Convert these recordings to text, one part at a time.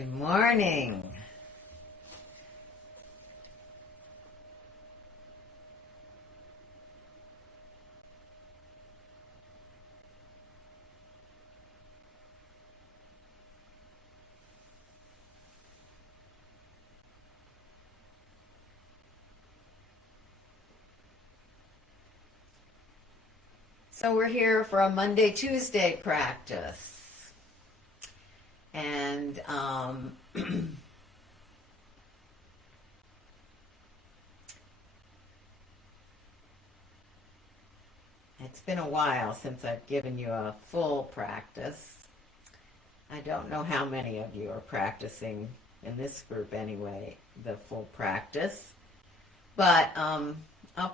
Good morning. So we're here for a Monday, Tuesday practice. And it's been a while since I've given you a full practice. I don't know how many of you are practicing in this group anyway, the full practice. But I'll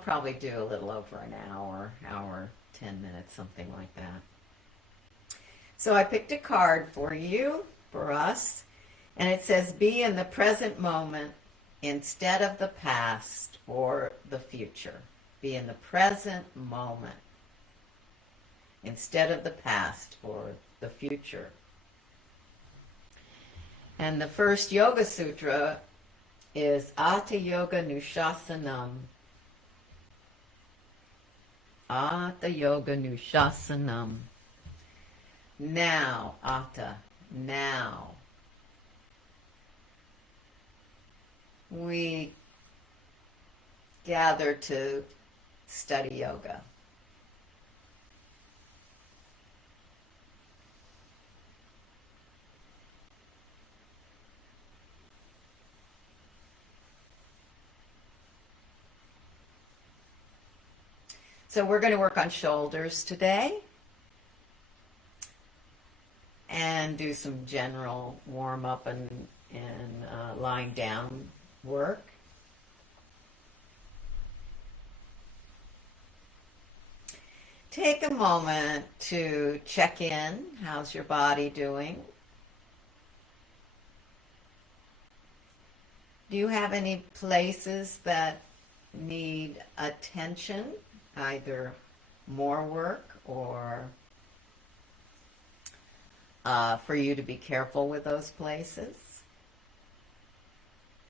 probably do a little over an hour, 10 minutes, something like that. So I picked a card for you, for us, and it says, be in the present moment instead of the past or the future. Be in the present moment instead of the past or the future. And the first Yoga Sutra is Atha Yoga Nushasanam. Atha Yoga Nushasanam. Now, Atha, now. We gather to study yoga. So we're going to work on shoulders today and do some general warm-up and lying down work. Take a moment to check in. How's your body doing? Do you have any places that need attention, either more work or for you to be careful with those places?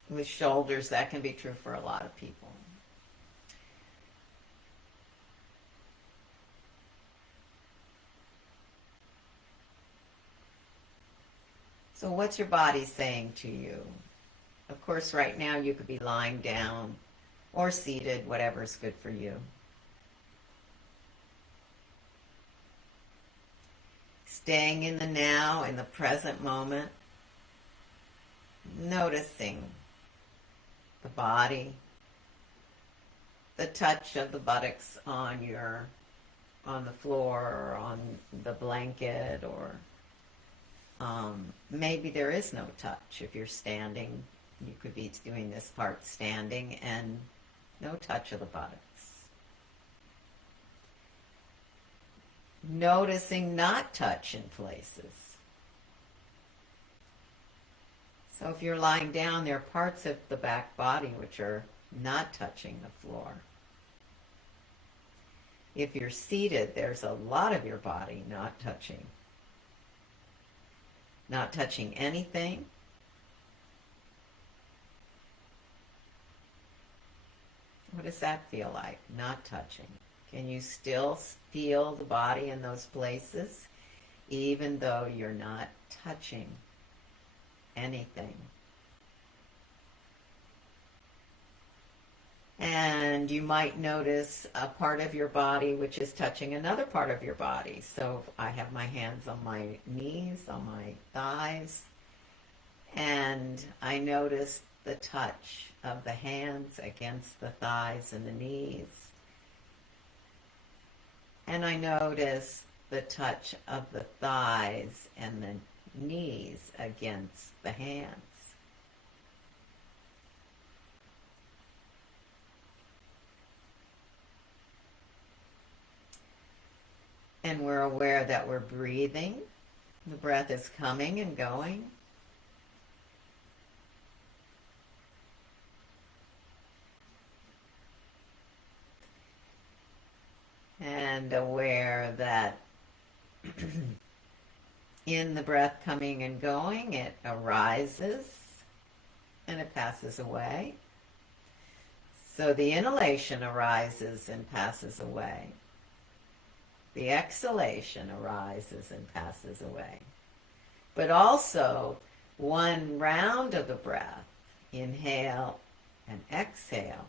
With shoulders, that can be true for a lot of people. So what's your body saying to you? Of course, right now you could be lying down or seated, whatever's good for you. Staying in the now, in the present moment, noticing the body, the touch of the buttocks on the floor or on the blanket, or maybe there is no touch. If you're standing, you could be doing this part standing and no touch of the buttocks. Noticing not touch in places. So if you're lying down, there are parts of the back body which are not touching the floor. If you're seated, there's a lot of your body not touching. Not touching anything. What does that feel like? Not touching. Can you still feel the body in those places, even though you're not touching anything? And you might notice a part of your body which is touching another part of your body. So I have my hands on my knees, on my thighs, and I notice the touch of the hands against the thighs and the knees. And I notice the touch of the thighs and the knees against the hands. And we're aware that we're breathing. The breath is coming and going. And aware that in the breath coming and going, it arises and it passes away. So the inhalation arises and passes away. The exhalation arises and passes away. But also, one round of the breath, inhale and exhale,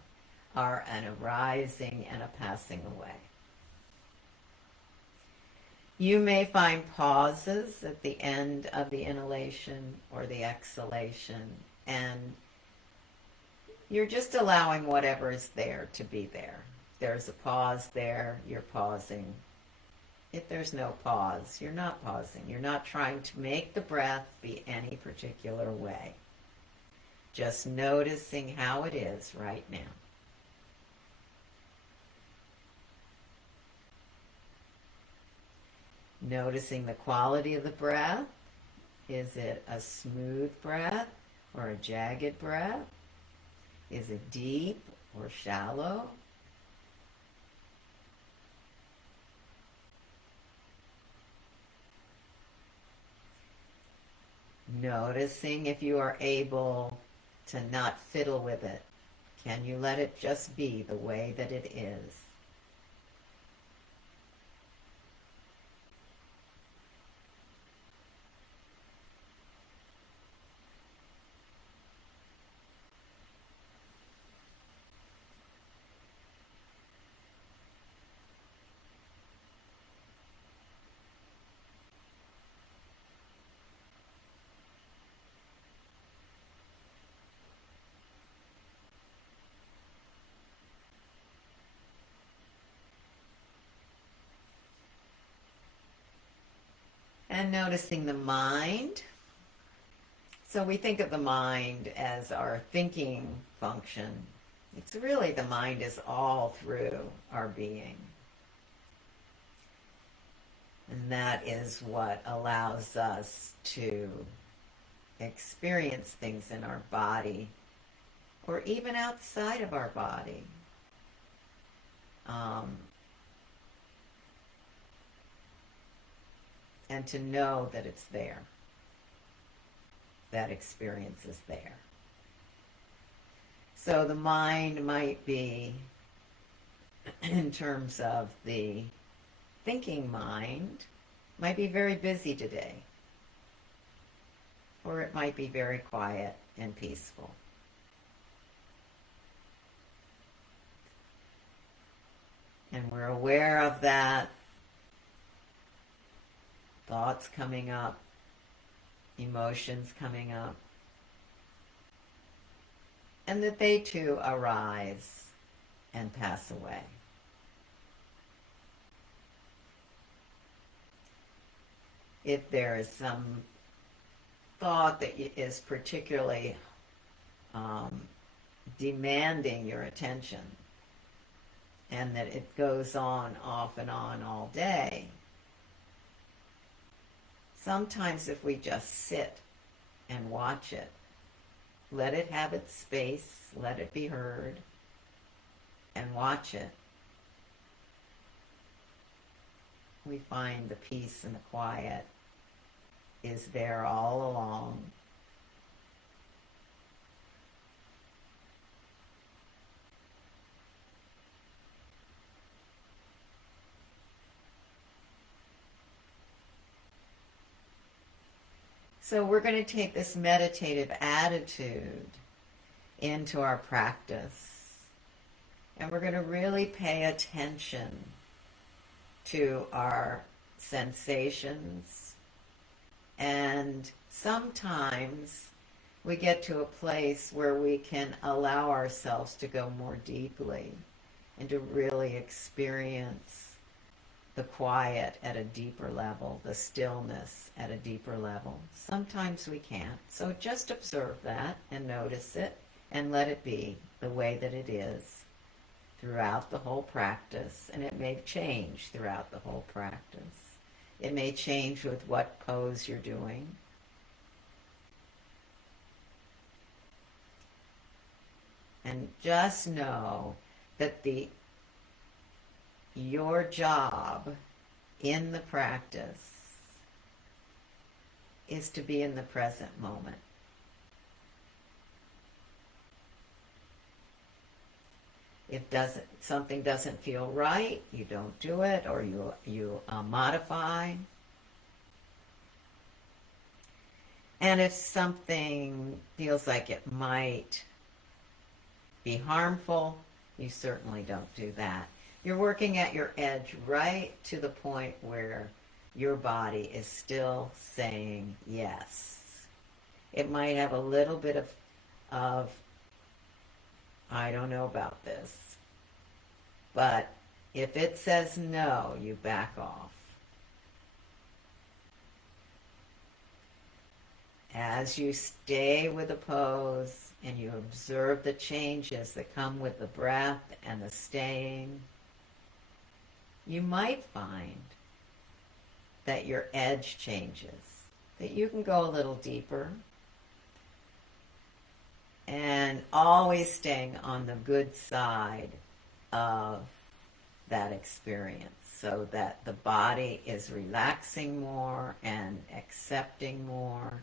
are an arising and a passing away. You may find pauses at the end of the inhalation or the exhalation, and you're just allowing whatever is there to be there. If there's a pause there, you're pausing. If there's no pause, you're not pausing. You're not trying to make the breath be any particular way. Just noticing how it is right now. Noticing the quality of the breath. Is it a smooth breath or a jagged breath? Is it deep or shallow? Noticing if you are able to not fiddle with it. Can you let it just be the way that it is? And noticing the mind. So we think of the mind as our thinking function. It's really, the mind is all through our being. And that is what allows us to experience things in our body or even outside of our body. And to know that it's there. That experience is there. So the mind might be, in terms of the thinking mind, might be very busy today. Or it might be very quiet and peaceful. And we're aware of that. Thoughts coming up, emotions coming up, and that they too arise and pass away. If there is some thought that is particularly demanding your attention, and that it goes on off and on all day, sometimes if we just sit and watch it, let it have its space, let it be heard, and watch it, we find the peace and the quiet is there all along. So we're going to take this meditative attitude into our practice. And we're going to really pay attention to our sensations. And sometimes we get to a place where we can allow ourselves to go more deeply and to really experience the quiet at a deeper level, the stillness at a deeper level. Sometimes we can't. So just observe that and notice it and let it be the way that it is throughout the whole practice. And it may change throughout the whole practice. It may change with what pose you're doing. And just know that your job in the practice is to be in the present moment. If something doesn't feel right, you don't do it, or you modify. And if something feels like it might be harmful, you certainly don't do that. You're working at your edge right to the point where your body is still saying yes. It might have a little bit of I don't know about this. But if it says no, you back off. As you stay with the pose and you observe the changes that come with the breath and the staying, you might find that your edge changes, that you can go a little deeper, and always staying on the good side of that experience so that the body is relaxing more and accepting more.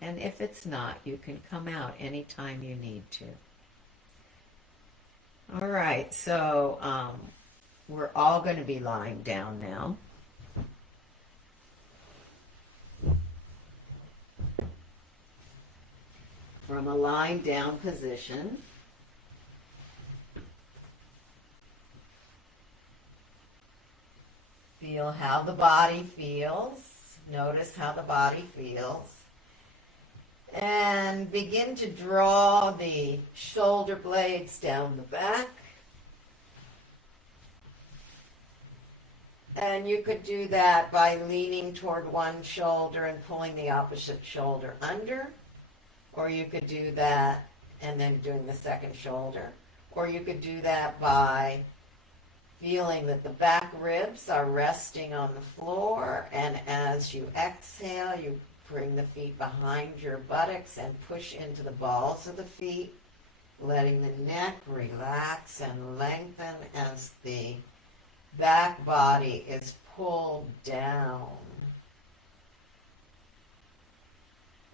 And if it's not, you can come out anytime you need to. All right, so we're all going to be lying down now. From a lying down position, feel how the body feels. Notice how the body feels. And begin to draw the shoulder blades down the back. And you could do that by leaning toward one shoulder and pulling the opposite shoulder under. Or you could do that and then doing the second shoulder. Or you could do that by feeling that the back ribs are resting on the floor, and as you exhale, you bring the feet behind your buttocks and push into the balls of the feet, letting the neck relax and lengthen as the back body is pulled down.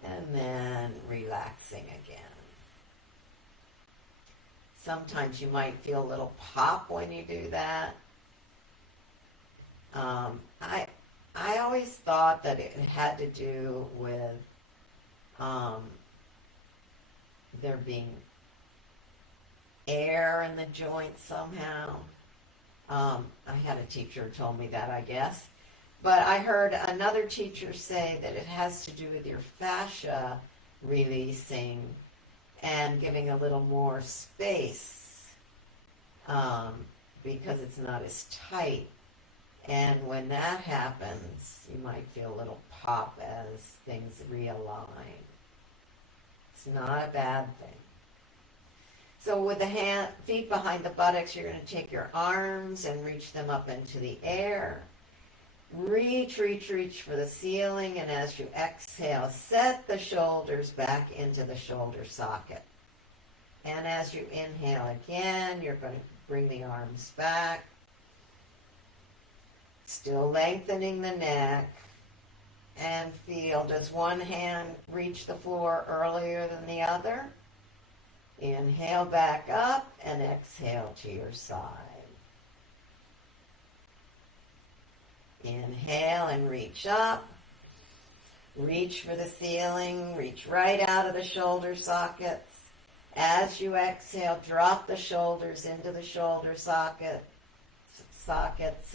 And then relaxing again. Sometimes you might feel a little pop when you do that. I always thought that it had to do with there being air in the joint somehow. I had a teacher who told me that, I guess. But I heard another teacher say that it has to do with your fascia releasing and giving a little more space because it's not as tight. And when that happens, you might feel a little pop as things realign. It's not a bad thing. So with the feet behind the buttocks, you're going to take your arms and reach them up into the air. Reach, reach, reach for the ceiling, and as you exhale, set the shoulders back into the shoulder socket. And as you inhale again, you're going to bring the arms back, still lengthening the neck, and feel, does one hand reach the floor earlier than the other? Inhale back up and exhale to your side. Inhale and reach up. Reach for the ceiling. Reach right out of the shoulder sockets. As you exhale, drop the shoulders into the shoulder sockets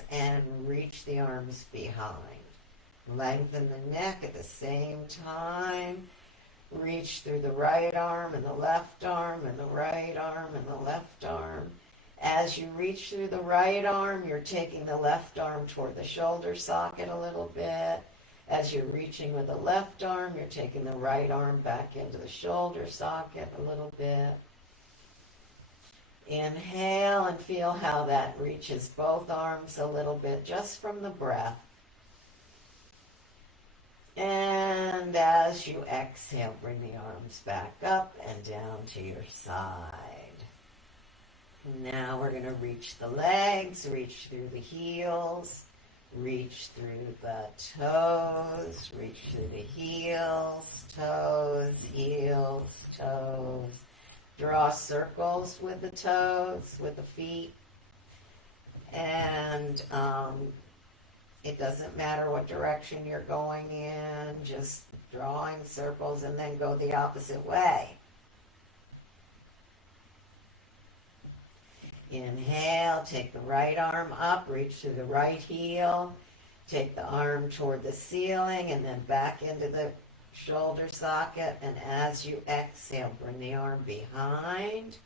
and reach the arms behind. Lengthen the neck at the same time. Reach through the right arm and the left arm and the right arm and the left arm. As you reach through the right arm, you're taking the left arm toward the shoulder socket a little bit. As you're reaching with the left arm, you're taking the right arm back into the shoulder socket a little bit. Inhale and feel how that reaches both arms a little bit just from the breath. And as you exhale, bring the arms back up and down to your side. Now we're going to reach the legs, reach through the heels, Reach through the toes, reach through the heels, toes, heels, toes. Draw circles with the toes, with the feet. And it doesn't matter what direction you're going in, just drawing circles and then go the opposite way. Inhale, take the right arm up, reach through the right heel, take the arm toward the ceiling and then back into the shoulder socket. And as you exhale, bring the arm behind.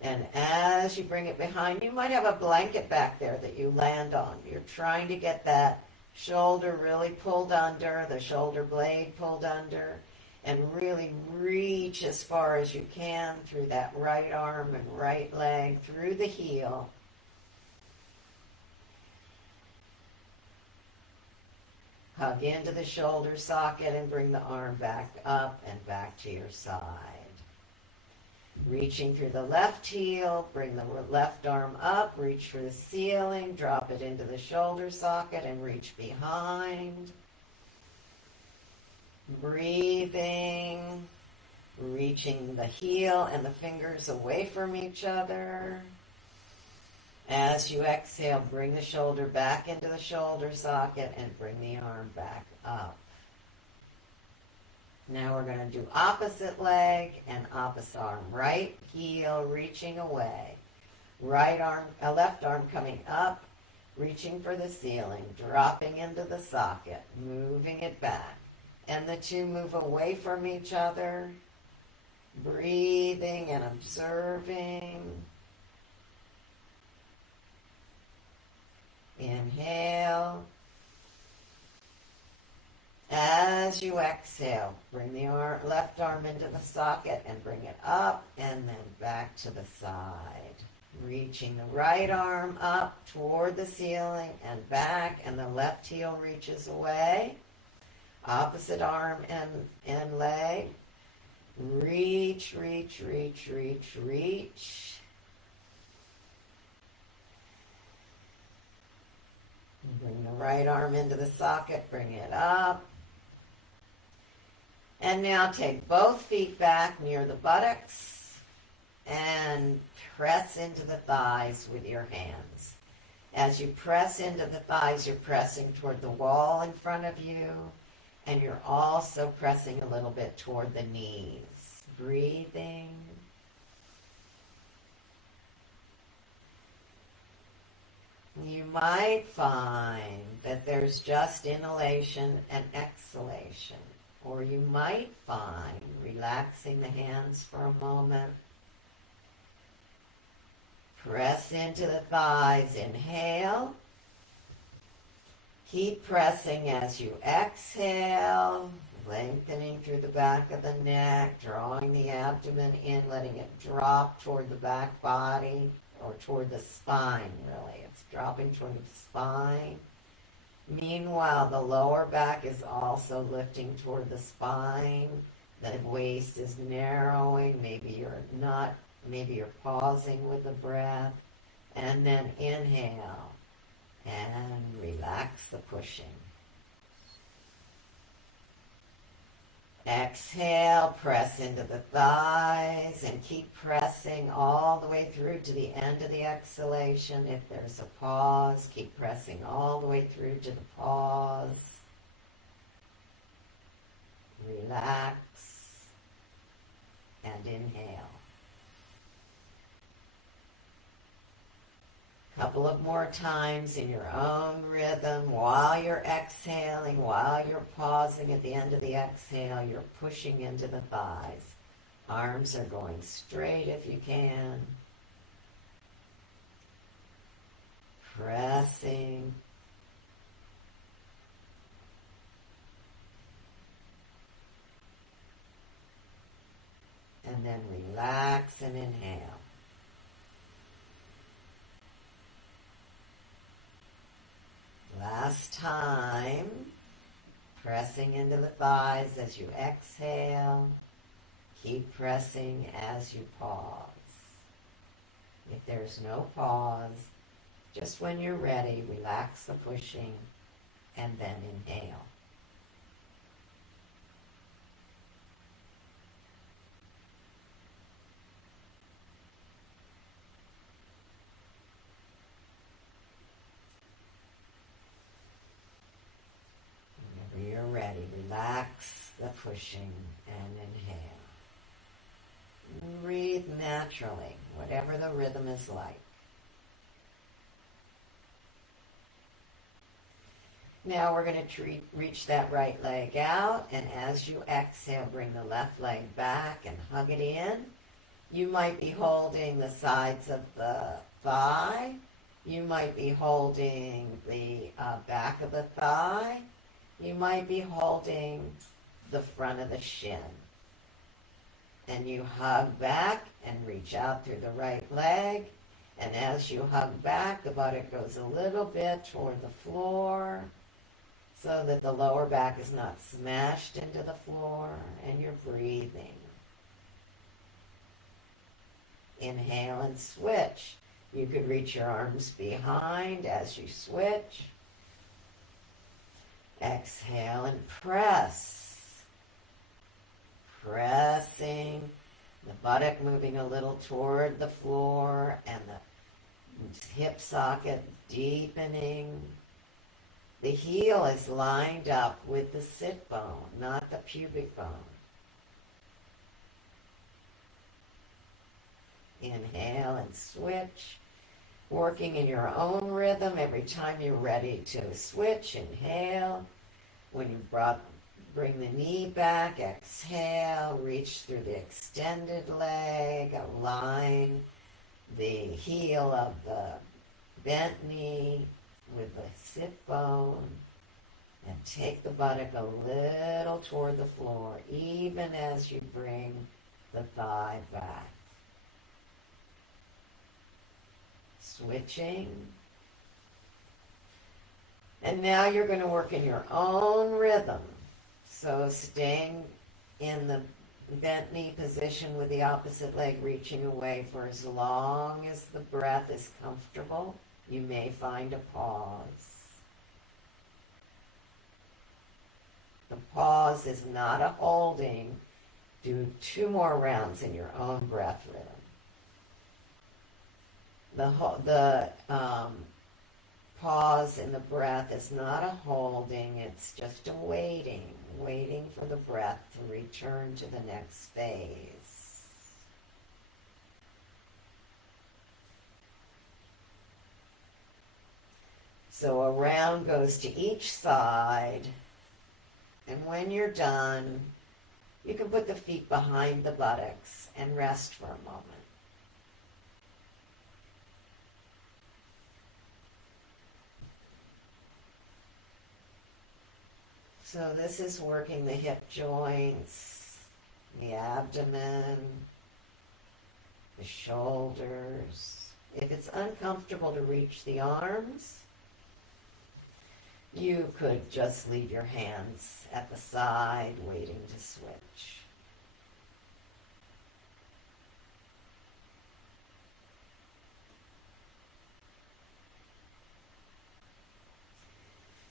And as you bring it behind, you might have a blanket back there that you land on. You're trying to get that shoulder really pulled under, the shoulder blade pulled under, and really reach as far as you can through that right arm and right leg, through the heel. Hug into the shoulder socket and bring the arm back up and back to your side. Reaching through the left heel, bring the left arm up, reach for the ceiling, drop it into the shoulder socket and reach behind. Breathing, reaching the heel and the fingers away from each other. As you exhale, bring the shoulder back into the shoulder socket and bring the arm back up. Now we're going to do opposite leg and opposite arm. Right heel reaching away. Right arm, left arm coming up, reaching for the ceiling, dropping into the socket, moving it back. And the two move away from each other, breathing and observing. Inhale. As you exhale, bring the left arm into the socket and bring it up and then back to the side. Reaching the right arm up toward the ceiling and back, and the left heel reaches away. Opposite arm and leg. Reach, reach, reach, reach, reach. Bring the right arm into the socket, bring it up. And now take both feet back near the buttocks and press into the thighs with your hands. As you press into the thighs, you're pressing toward the wall in front of you, and you're also pressing a little bit toward the knees. Breathing. You might find that there's just inhalation and exhalation, or you might find relaxing the hands for a moment. Press into the thighs, inhale. Keep pressing as you exhale, lengthening through the back of the neck, drawing the abdomen in, letting it drop toward the back body, or toward the spine, really. It's dropping toward the spine. Meanwhile, the lower back is also lifting toward the spine. The waist is narrowing. Maybe you're pausing with the breath. And then inhale and relax the pushing. Exhale, press into the thighs and keep pressing all the way through to the end of the exhalation. If there's a pause, keep pressing all the way through to the pause. Relax and inhale. Couple of more times in your own rhythm. While you're exhaling, while you're pausing at the end of the exhale, you're pushing into the thighs. Arms are going straight if you can. Pressing. And then relax and inhale. Last time, pressing into the thighs as you exhale. Keep pressing as you pause. If there's no pause, Just when you're ready, relax the pushing and then inhale. Whenever you're ready, relax the pushing and inhale. Breathe naturally, whatever the rhythm is like. Now we're going to reach that right leg out, and as you exhale, bring the left leg back and hug it in. You might be holding the sides of the thigh. You might be holding the back of the thigh. You might be holding the front of the shin. And you hug back and reach out through the right leg. And as you hug back, the buttock goes a little bit toward the floor so that the lower back is not smashed into the floor, and you're breathing. Inhale and switch. You could reach your arms behind as you switch. Exhale and press. Pressing, the buttock moving a little toward the floor and the hip socket deepening. The heel is lined up with the sit bone, not the pubic bone. Inhale and switch, working in your own rhythm. Every time you're ready to switch, inhale. When you bring the knee back, exhale, reach through the extended leg, align the heel of the bent knee with the sit bone, and take the buttock a little toward the floor, even as you bring the thigh back. Switching. And now you're going to work in your own rhythm. So staying in the bent knee position with the opposite leg reaching away for as long as the breath is comfortable. You may find a pause. The pause is not a holding. Do 2 more rounds in your own breath rhythm. The pause in the breath is not a holding, it's just a waiting for the breath to return to the next phase. So a round goes to each side, and when you're done, you can put the feet behind the buttocks and rest for a moment. So this is working the hip joints, the abdomen, the shoulders. If it's uncomfortable to reach the arms, you could just leave your hands at the side waiting to switch.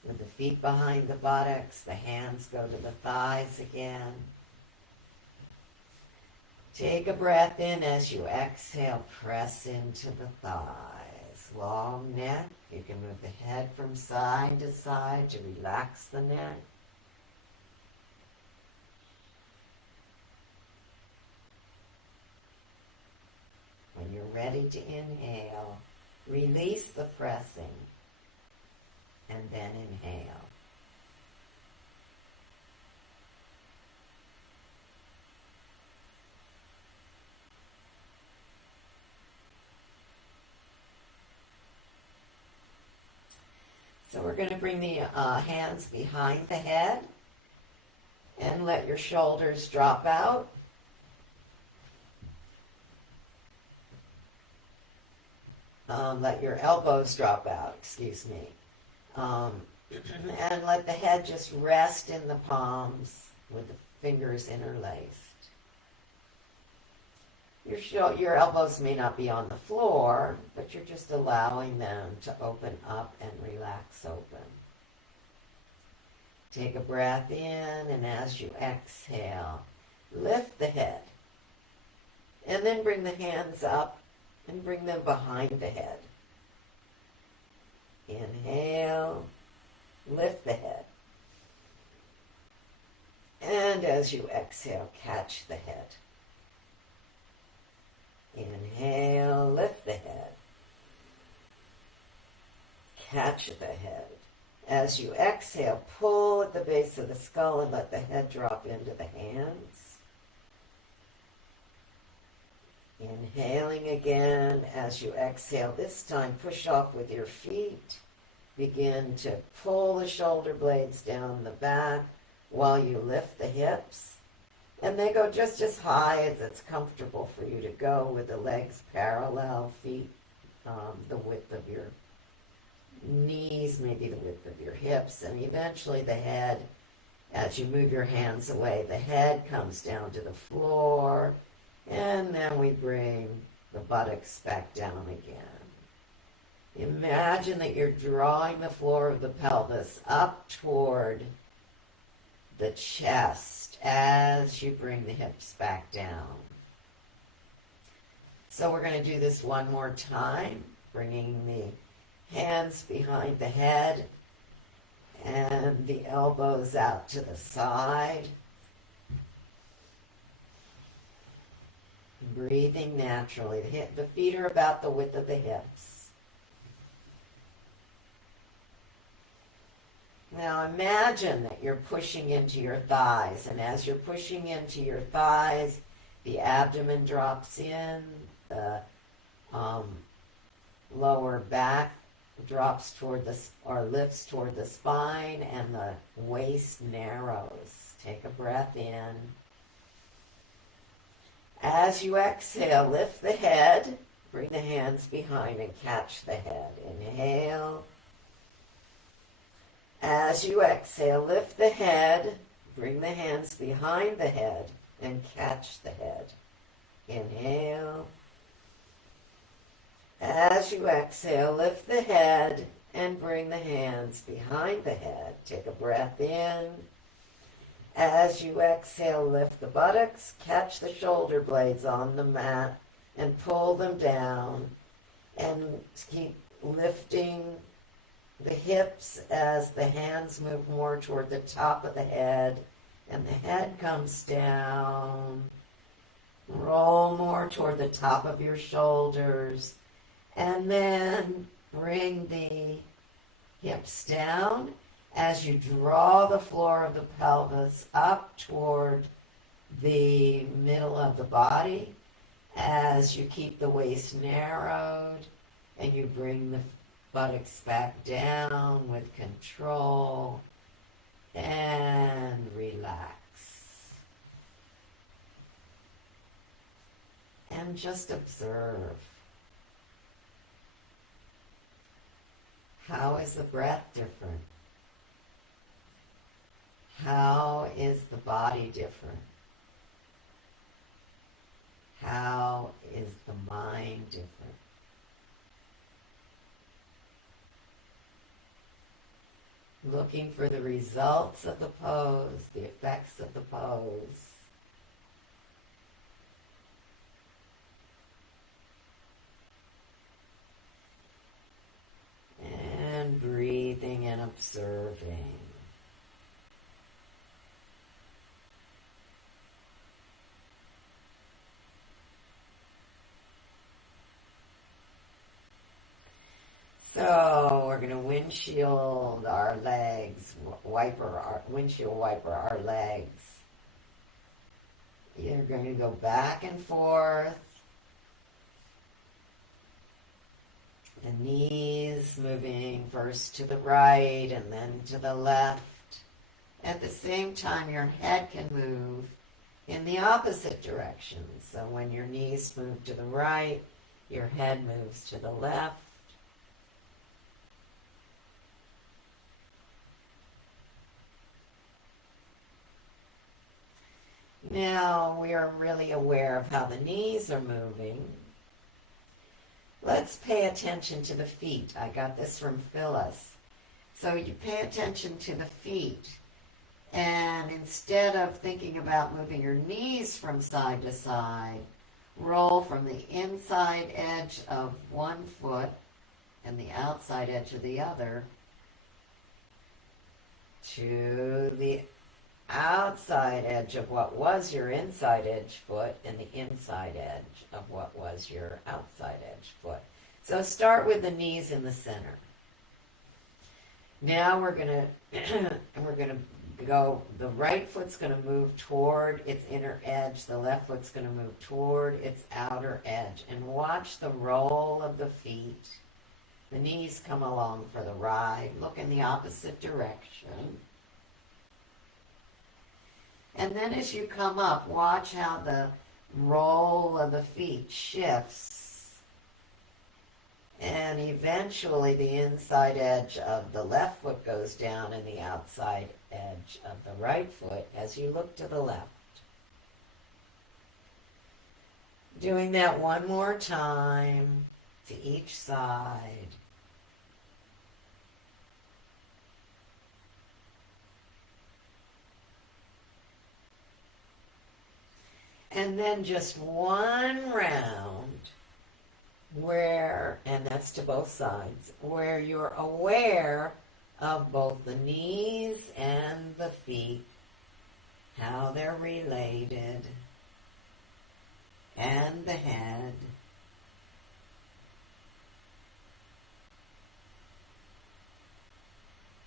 With the feet behind the buttocks, the hands go to the thighs again. Take a breath in as you exhale, press into the thighs. Long neck, you can move the head from side to side to relax the neck. When you're ready to inhale, release the pressing. And then inhale. So we're going to bring the hands behind the head and let your shoulders drop out. Let your elbows drop out, excuse me. And let the head just rest in the palms with the fingers interlaced. Your elbows may not be on the floor, but you're just allowing them to open up and relax open. Take a breath in, and as you exhale, lift the head. And then bring the hands up and bring them behind the head. Inhale, lift the head. And as you exhale, catch the head. Inhale, lift the head. Catch the head. As you exhale, pull at the base of the skull and let the head drop into the hands. Inhaling again. As you exhale, this time push off with your feet. Begin to pull the shoulder blades down the back while you lift the hips. And they go just as high as it's comfortable for you to go with the legs parallel, feet the width of your knees, maybe the width of your hips, and eventually the head, as you move your hands away, the head comes down to the floor, and then we bring the buttocks back down again. Imagine that you're drawing the floor of the pelvis up toward the chest as you bring the hips back down. So we're going to do this one more time, bringing the hands behind the head and the elbows out to the side. Breathing naturally. The feet are about the width of the hips. Now imagine that you're pushing into your thighs, and as you're pushing into your thighs, the abdomen drops in, the lower back drops toward lifts toward the spine, and the waist narrows. Take a breath in. As you exhale, lift the head, bring the hands behind and catch the head. Inhale. As you exhale, lift the head, bring the hands behind the head and catch the head. Inhale. As you exhale, lift the head and bring the hands behind the head. Take a breath in. As you exhale, lift the buttocks, catch the shoulder blades on the mat and pull them down, and keep lifting the hips as the hands move more toward the top of the head and the head comes down. Roll more toward the top of your shoulders, and then bring the hips down as you draw the floor of the pelvis up toward the middle of the body, as you keep the waist narrowed and you bring the buttocks back down with control and relax. And just observe. How is the breath different? How is the body different? How is the mind different? Looking for the results of the pose, the effects of the pose. And breathing and observing. So we're going to windshield our legs, windshield wiper our legs. You're going to go back and forth. The knees moving first to the right and then to the left. At the same time, your head can move in the opposite direction. So when your knees move to the right, your head moves to the left. Now we are really aware of how the knees are moving. Let's pay attention to the feet. I got this from Phyllis. So you pay attention to the feet. And instead of thinking about moving your knees from side to side, roll from the inside edge of one foot and the outside edge of the other to the outside edge of what was your inside edge foot and the inside edge of what was your outside edge foot. So start with the knees in the center. Now we're going to go, the right foot's going to move toward its inner edge, the left foot's going to move toward its outer edge. And watch the roll of the feet. The knees come along for the ride. Look in the opposite direction. And then as you come up, watch how the roll of the feet shifts. And eventually the inside edge of the left foot goes down and the outside edge of the right foot as you look to the left. Doing that one more time to each side. And then just one round where, and that's to both sides, where you're aware of both the knees and the feet, how they're related, and the head.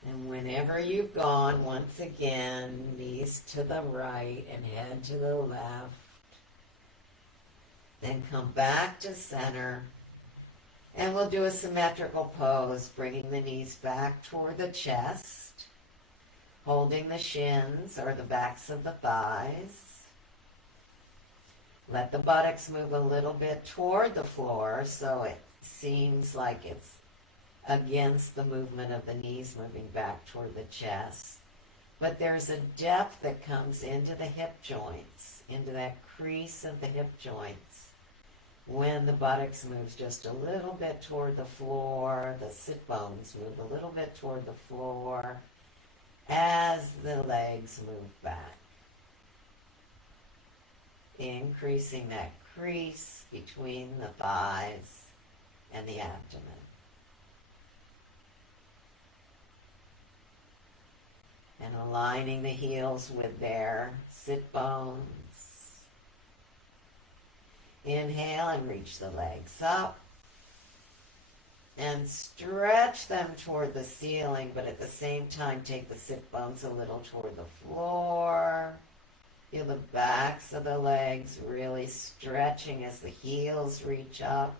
And whenever you've gone, once again, knees to the right and head to the left. Then come back to center. And we'll do a symmetrical pose, bringing the knees back toward the chest, holding the shins or the backs of the thighs. Let the buttocks move a little bit toward the floor so it seems like it's against the movement of the knees moving back toward the chest. But there's a depth that comes into the hip joints, into that crease of the hip joints. When the buttocks moves just a little bit toward the floor, the sit bones move a little bit toward the floor as the legs move back. Increasing that crease between the thighs and the abdomen. And aligning the heels with their sit bones. Inhale and reach the legs up. And stretch them toward the ceiling, but at the same time take the sit bones a little toward the floor. Feel the backs of the legs really stretching as the heels reach up.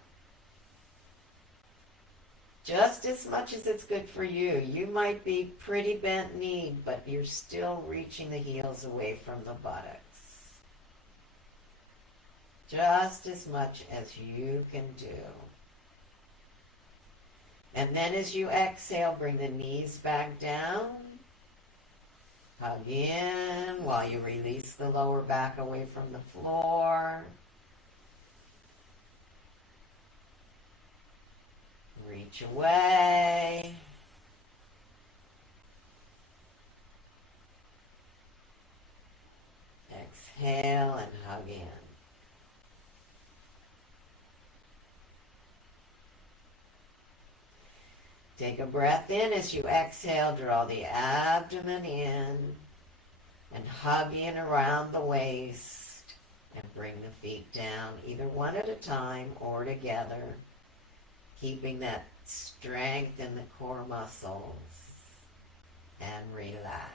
Just as much as it's good for you. You might be pretty bent-kneed, but you're still reaching the heels away from the buttocks. Just as much as you can do. And then as you exhale, bring the knees back down. Hug in while you release the lower back away from the floor. Reach away. Exhale and hug in. Take a breath in. As you exhale, draw the abdomen in and hug in around the waist and bring the feet down, either one at a time or together, keeping that strength in the core muscles, and relax.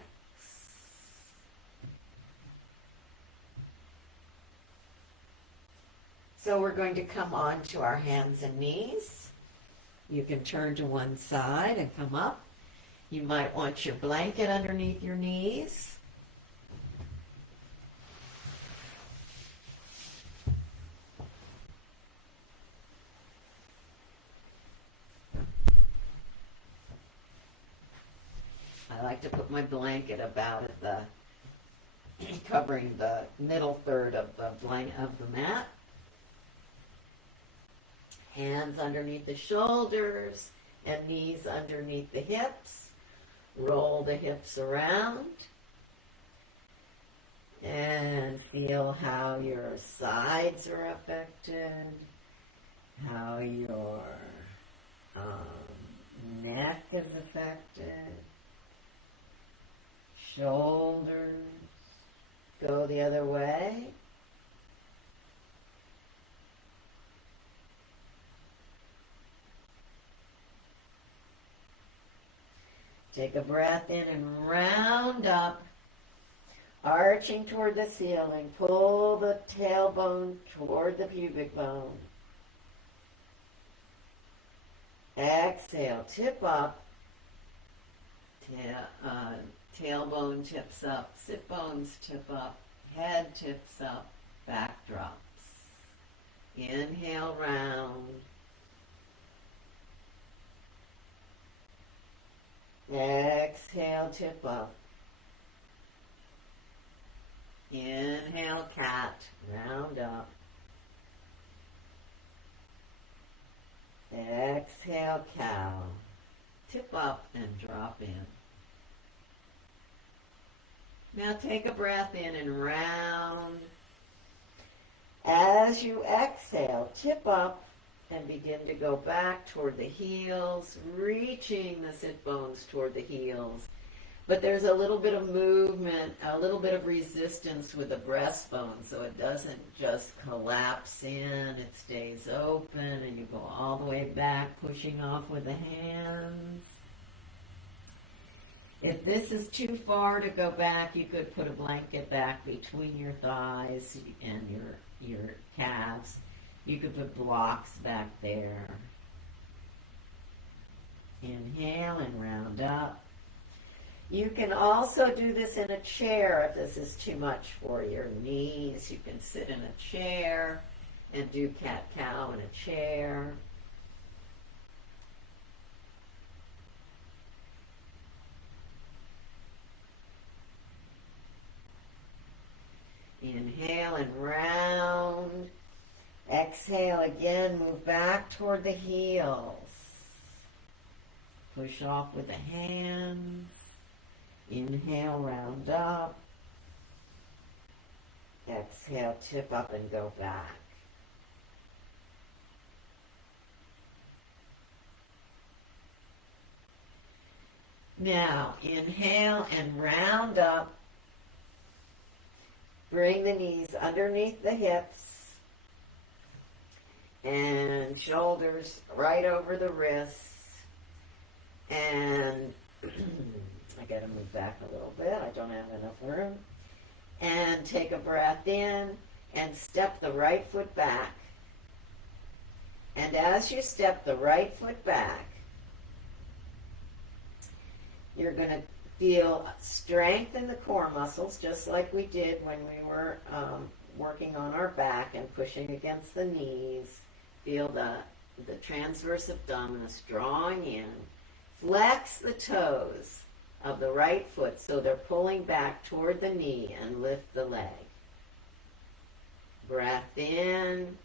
So we're going to come on to our hands and knees. You can turn to one side and come up. You might want your blanket underneath your knees. I like to put my blanket about at the covering the middle third of the mat. Hands underneath the shoulders and knees underneath the hips. Roll the hips around. And feel how your sides are affected, how your neck is affected, shoulders. Go the other way. Take a breath in and round up, arching toward the ceiling. Pull the tailbone toward the pubic bone. Exhale, tip up. Tailbone tips up, sit bones tip up, head tips up, back drops. Inhale, round. Exhale, tip up. Inhale, cat, round up. Exhale, cow. Tip up and drop in. Now take a breath in and round. As you exhale, tip up and begin to go back toward the heels, reaching the sit bones toward the heels. But there's a little bit of movement, a little bit of resistance with the breastbone, so it doesn't just collapse in, it stays open, and you go all the way back, pushing off with the hands. If this is too far to go back, you could put a blanket back between your thighs and your calves. You could put blocks back there. Inhale and round up. You can also do this in a chair if this is too much for your knees. You can sit in a chair and do cat-cow in a chair. Inhale and round. Exhale again, move back toward the heels. Push off with the hands. Inhale, round up. Exhale, tip up and go back. Now, inhale and round up. Bring the knees underneath the hips and shoulders right over the wrists. And I got to move back a little bit. I don't have enough room. And take a breath in and step the right foot back. And as you step the right foot back, you're going to feel strength in the core muscles, just like we did when we were working on our back and pushing against the knees. Feel the transverse abdominis drawing in. Flex the toes of the right foot so they're pulling back toward the knee and lift the leg. Breath in,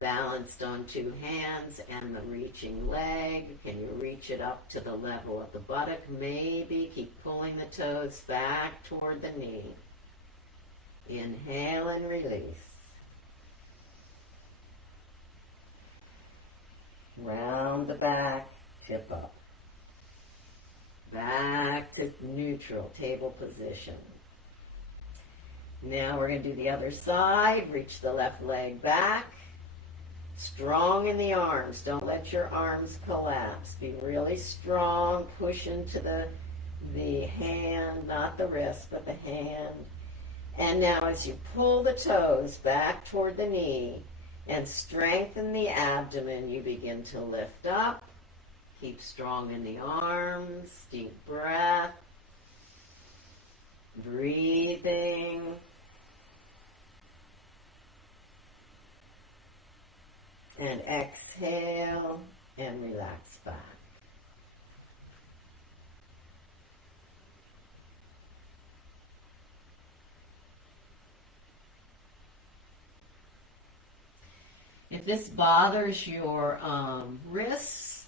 balanced on two hands and the reaching leg. Can you reach it up to the level of the buttock? Maybe. Keep pulling the toes back toward the knee. Inhale and release. Round the back, tip up. Back to neutral, table position. Now we're going to do the other side. Reach the left leg back. Strong in the arms. Don't let your arms collapse. Be really strong. Push into the hand, not the wrist, but the hand. And now as you pull the toes back toward the knee and strengthen the abdomen, you begin to lift up. Keep strong in the arms. Deep breath. Breathing. And exhale and relax back. this bothers your wrists,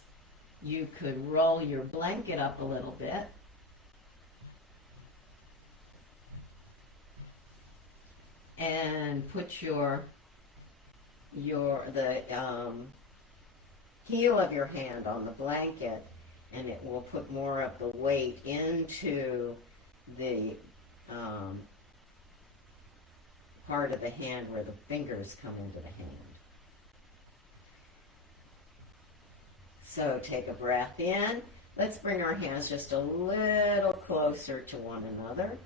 you could roll your blanket up a little bit. And put the heel of your hand on the blanket, and it will put more of the weight into the part of the hand where the fingers come into the hand. So take a breath in. Let's bring our hands just a little closer to one another.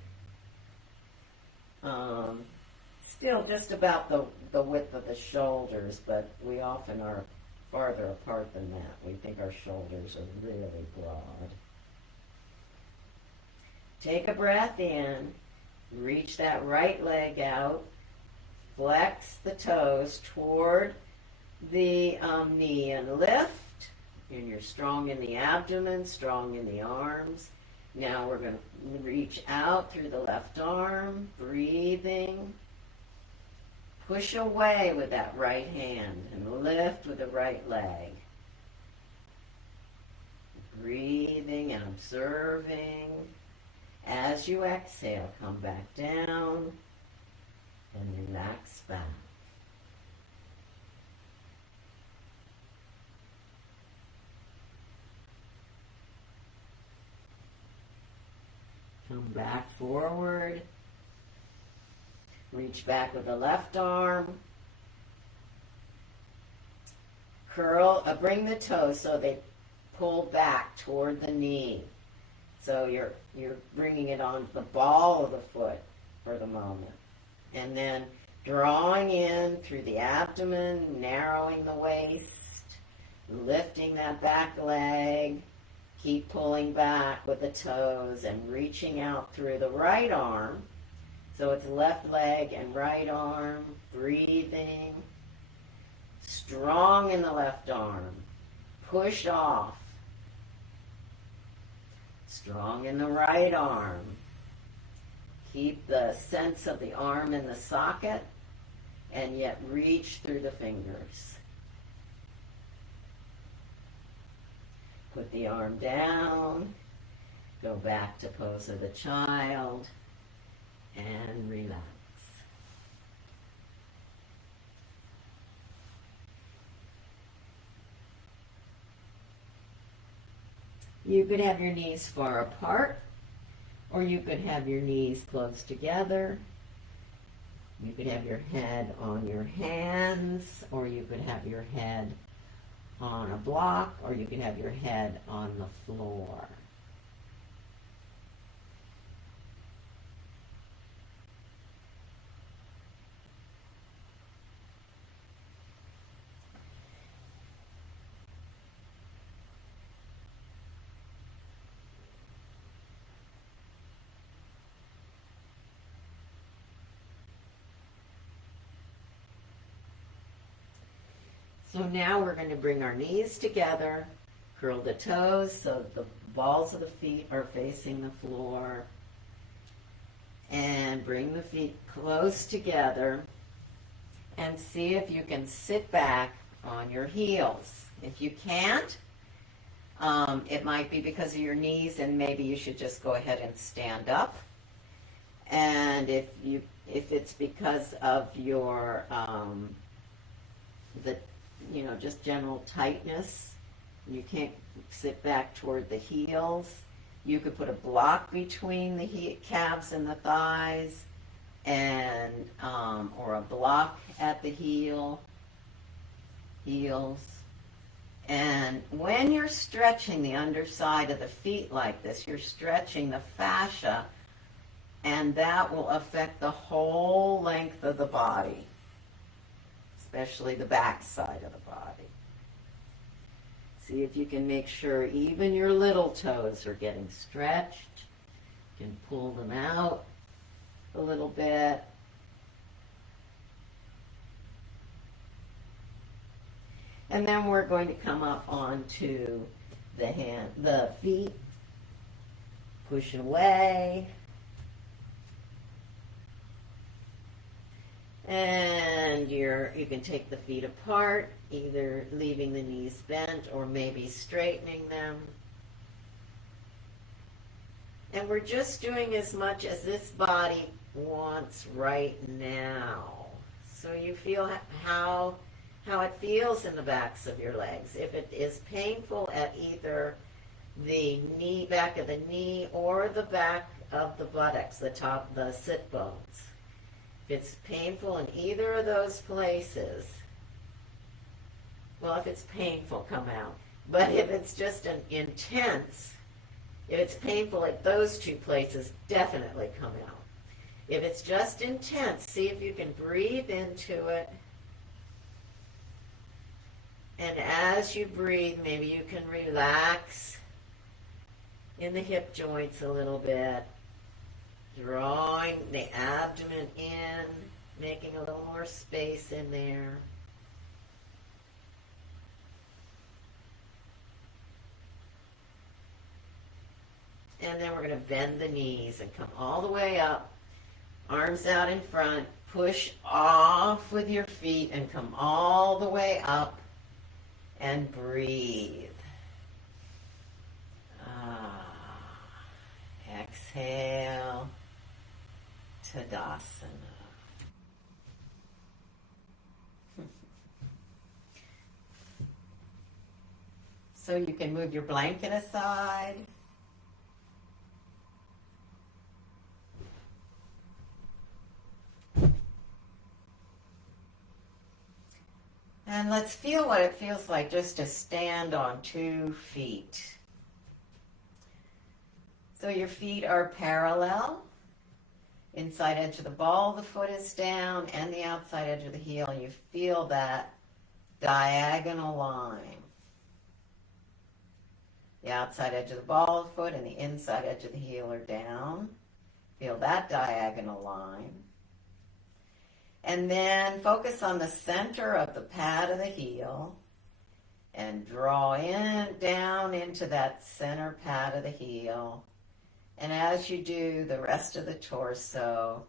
Still just about the width of the shoulders, but we often are farther apart than that. We think our shoulders are really broad. Take a breath in, reach that right leg out, flex the toes toward the knee and lift, and you're strong in the abdomen, strong in the arms. Now we're going to reach out through the left arm, breathing. Push away with that right hand and lift with the right leg. Breathing and observing. As you exhale, come back down and relax back. Come back forward. Reach back with the left arm. Curl, bring the toes so they pull back toward the knee. So you're bringing it on the ball of the foot for the moment. And then drawing in through the abdomen, narrowing the waist, lifting that back leg. Keep pulling back with the toes and reaching out through the right arm. So it's left leg and right arm, breathing, strong in the left arm, push off, strong in the right arm. Keep the sense of the arm in the socket and yet reach through the fingers. Put the arm down, go back to pose of the child, and relax. You could have your knees far apart, or you could have your knees close together. You could have your head on your hands, or you could have your head on a block, or you could have your head on the floor. So now we're going to bring our knees together, curl the toes so the balls of the feet are facing the floor, and bring the feet close together and see if you can sit back on your heels. If you can't, it might be because of your knees, and maybe you should just go ahead and stand up. And if it's because of your just general tightness, you can't sit back toward the heels, you could put a block between the calves and the thighs, and or a block at the heels. And when you're stretching the underside of the feet like this, you're stretching the fascia, and that will affect the whole length of the body, especially the back side of the body. See if you can make sure even your little toes are getting stretched. You can pull them out a little bit. And then we're going to come up onto the feet, push away. And you can take the feet apart, either leaving the knees bent or maybe straightening them. And we're just doing as much as this body wants right now. So you feel how it feels in the backs of your legs. If it is painful at either the knee, back of the knee, or the back of the buttocks, the sit bones. If it's painful in either of those places, well, if it's painful, come out. But if it's just an intense, if it's painful at those two places, definitely come out. If it's just intense, see if you can breathe into it. And as you breathe, maybe you can relax in the hip joints a little bit, drawing the abdomen in, making a little more space in there. And then we're going to bend the knees and come all the way up, arms out in front, push off with your feet and come all the way up and breathe. Exhale, Tadasana. So you can move your blanket aside. And let's feel what it feels like just to stand on 2 feet. So your feet are parallel. Inside edge of the ball of the foot is down, and the outside edge of the heel. You feel that diagonal line. The outside edge of the ball of the foot and the inside edge of the heel are down. Feel that diagonal line. And then focus on the center of the pad of the heel and draw in, down into that center pad of the heel. And as you do, the rest of the torso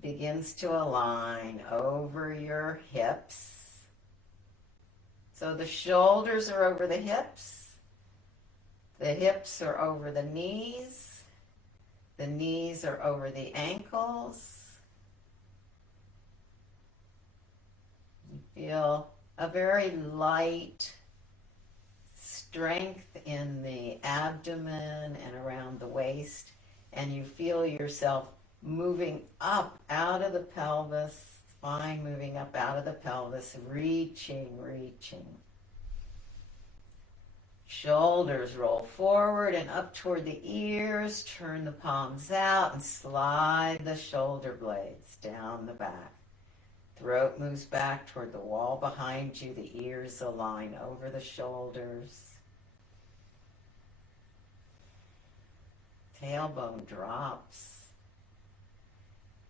begins to align over your hips. So the shoulders are over the hips are over the knees are over the ankles. You feel a very light strength in the abdomen and around the waist, and you feel yourself moving up out of the pelvis, spine moving up out of the pelvis, reaching. Shoulders roll forward and up toward the ears, turn the palms out and slide the shoulder blades down the back. Throat moves back toward the wall behind you, the ears align over the shoulders. Tailbone drops.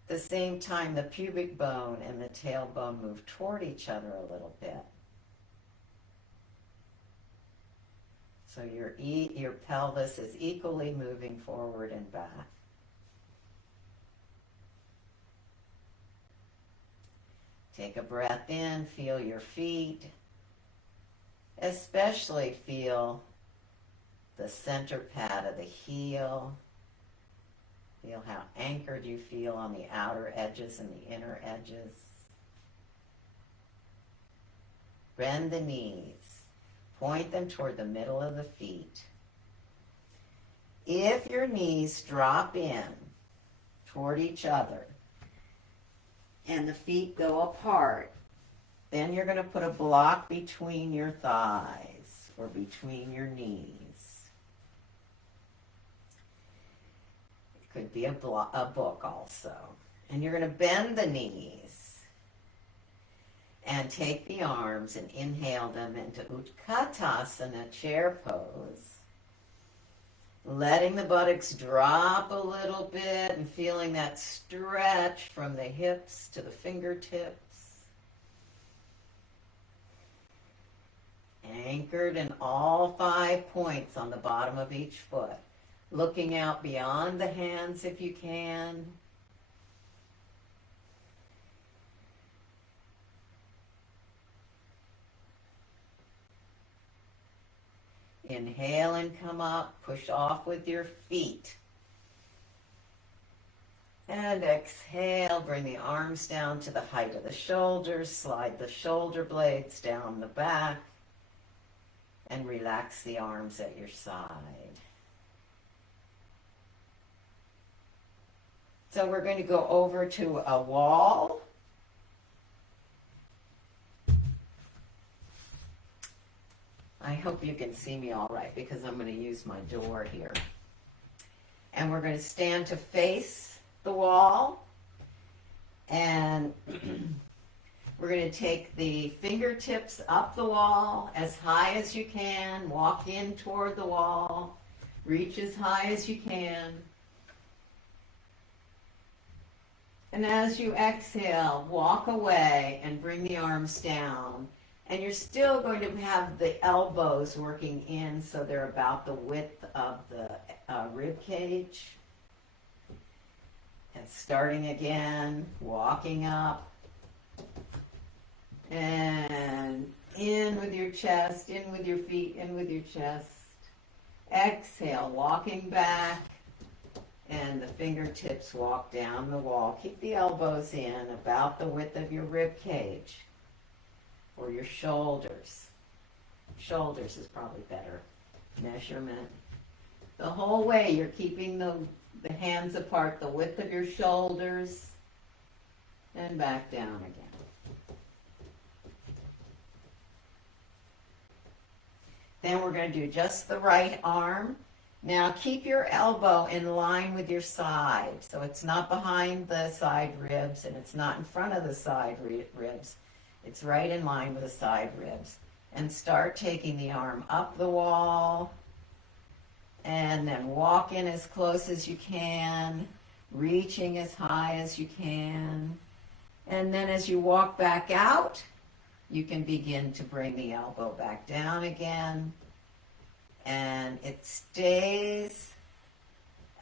At the same time, the pubic bone and the tailbone move toward each other a little bit. So your pelvis is equally moving forward and back. Take a breath in, feel your feet. Especially feel the center pad of the heel. Feel how anchored you feel on the outer edges and the inner edges. Bend the knees. Point them toward the middle of the feet. If your knees drop in toward each other and the feet go apart, then you're going to put a block between your thighs or between your knees. It could be a book also. And you're going to bend the knees and take the arms and inhale them into Utkatasana, chair pose. Letting the buttocks drop a little bit and feeling that stretch from the hips to the fingertips. Anchored in all 5 points on the bottom of each foot. Looking out beyond the hands if you can. Inhale and come up. Push off with your feet. And exhale, bring the arms down to the height of the shoulders. Slide the shoulder blades down the back. And relax the arms at your side. So we're going to go over to a wall. I hope you can see me all right because I'm going to use my door here. And we're going to stand to face the wall. And we're going to take the fingertips up the wall as high as you can. Walk in toward the wall. Reach as high as you can. And as you exhale, walk away and bring the arms down. And you're still going to have the elbows working in so they're about the width of the rib cage. And starting again, walking up. And in with your chest, in with your feet, in with your chest. Exhale, walking back. And the fingertips walk down the wall. Keep the elbows in about the width of your rib cage or your shoulders. Shoulders is probably better measurement. The whole way you're keeping the hands apart, the width of your shoulders, and back down again. Then we're going to do just the right arm. Now keep your elbow in line with your side, so it's not behind the side ribs and it's not in front of the side ribs. It's right in line with the side ribs. And start taking the arm up the wall and then walk in as close as you can, reaching as high as you can. And then as you walk back out, you can begin to bring the elbow back down again. And it stays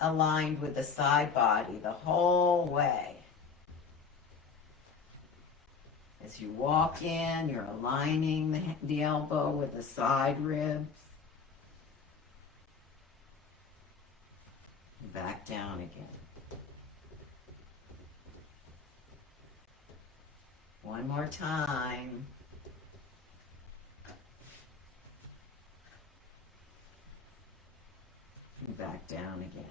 aligned with the side body the whole way. As you walk in, you're aligning the elbow with the side ribs. Back down again. One more time. Back down again.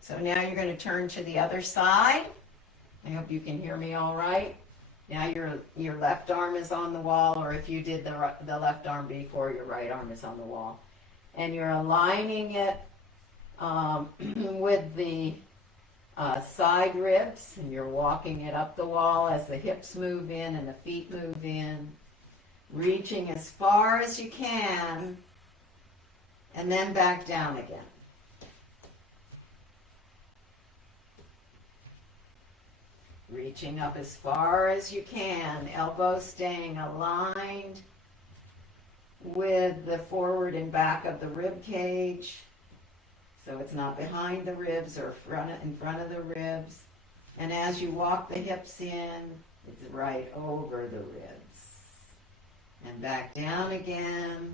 So now you're going to turn to the other side. I hope you can hear me all right. Now your left arm is on the wall, or if you did the left arm before, your right arm is on the wall. And you're aligning it with the side ribs, and you're walking it up the wall as the hips move in and the feet move in, reaching as far as you can, and then back down again. Reaching up as far as you can, elbows staying aligned with the forward and back of the rib cage. So it's not behind the ribs or in front of the ribs. And as you walk the hips in, it's right over the ribs. And back down again.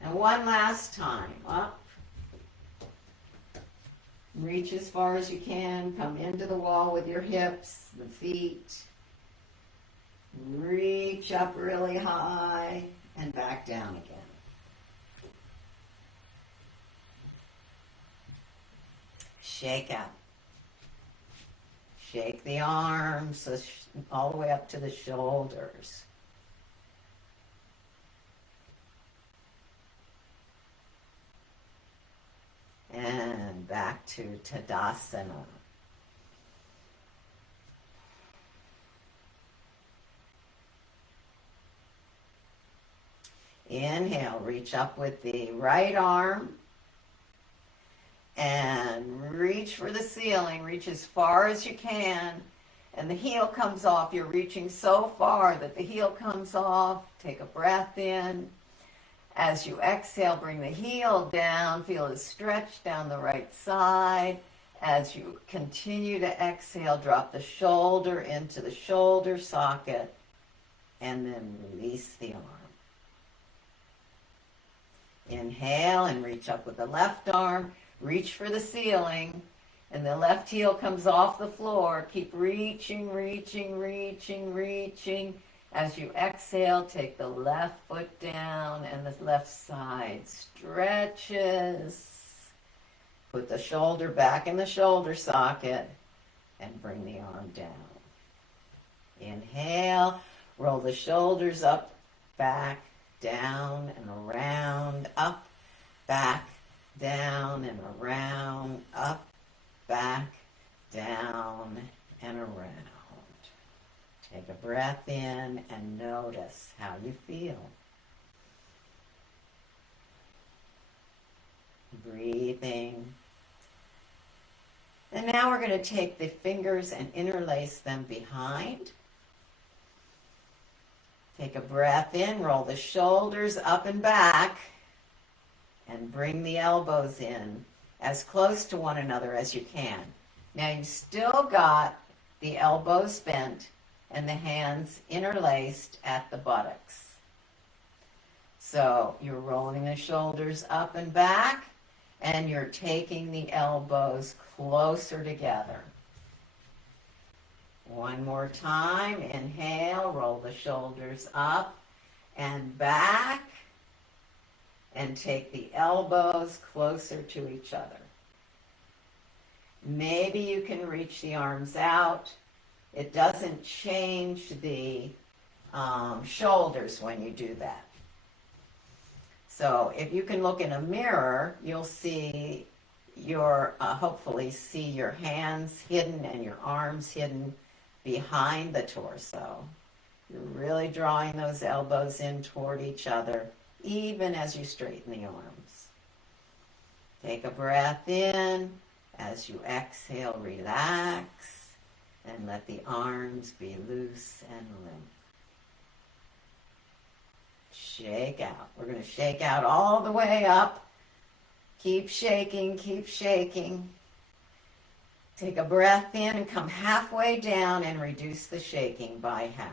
And one last time, up. Reach as far as you can. Come into the wall with your hips, the feet. Reach up really high and back down again. Shake out. Shake the arms all the way up to the shoulders. And back to Tadasana. Inhale, reach up with the right arm and reach for the ceiling. Reach as far as you can. And the heel comes off. You're reaching so far that the heel comes off. Take a breath in. As you exhale, bring the heel down. Feel it stretch down the right side. As you continue to exhale, drop the shoulder into the shoulder socket and then release the arm. Inhale and reach up with the left arm. Reach for the ceiling. And the left heel comes off the floor. Keep reaching, reaching, reaching, reaching. As you exhale, take the left foot down and the left side stretches. Put the shoulder back in the shoulder socket and bring the arm down. Inhale, roll the shoulders up, back, down and around, up, back, down and around, up, back, down and around. Take a breath in and notice how you feel. Breathing. And now we're going to take the fingers and interlace them behind. Take a breath in, roll the shoulders up and back, and bring the elbows in as close to one another as you can. Now you've still got the elbows bent and the hands interlaced at the buttocks. So you're rolling the shoulders up and back, and you're taking the elbows closer together. One more time. Inhale, roll the shoulders up and back, and take the elbows closer to each other. Maybe you can reach the arms out. It doesn't change the shoulders when you do that. So if you can look in a mirror, you'll see hopefully see your hands hidden and your arms hidden behind the torso. You're really drawing those elbows in toward each other, even as you straighten the arms. Take a breath in. As you exhale, relax, and let the arms be loose and limp. Shake out. We're going to shake out all the way up. Keep shaking, keep shaking. Take a breath in and come halfway down and reduce the shaking by half.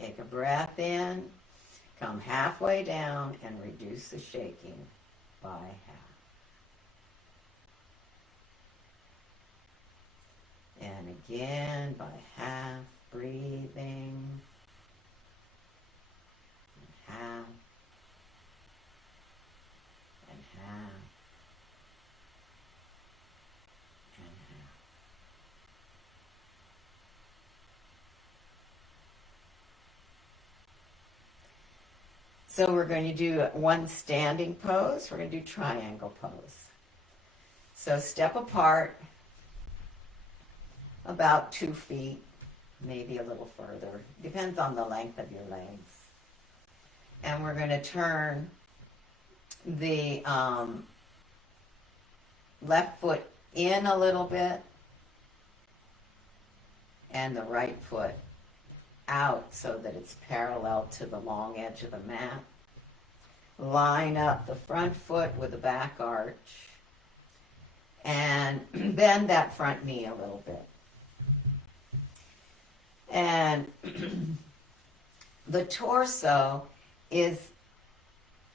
Take a breath in, come halfway down and reduce the shaking by half. And again by half, breathing. Half. And half. And half. So we're going to do one standing pose. We're going to do triangle pose. So step apart about 2 feet, maybe a little further. Depends on the length of your legs. And we're going to turn the left foot in a little bit and the right foot out so that it's parallel to the long edge of the mat. Line up the front foot with the back arch and bend that front knee a little bit. And the torso is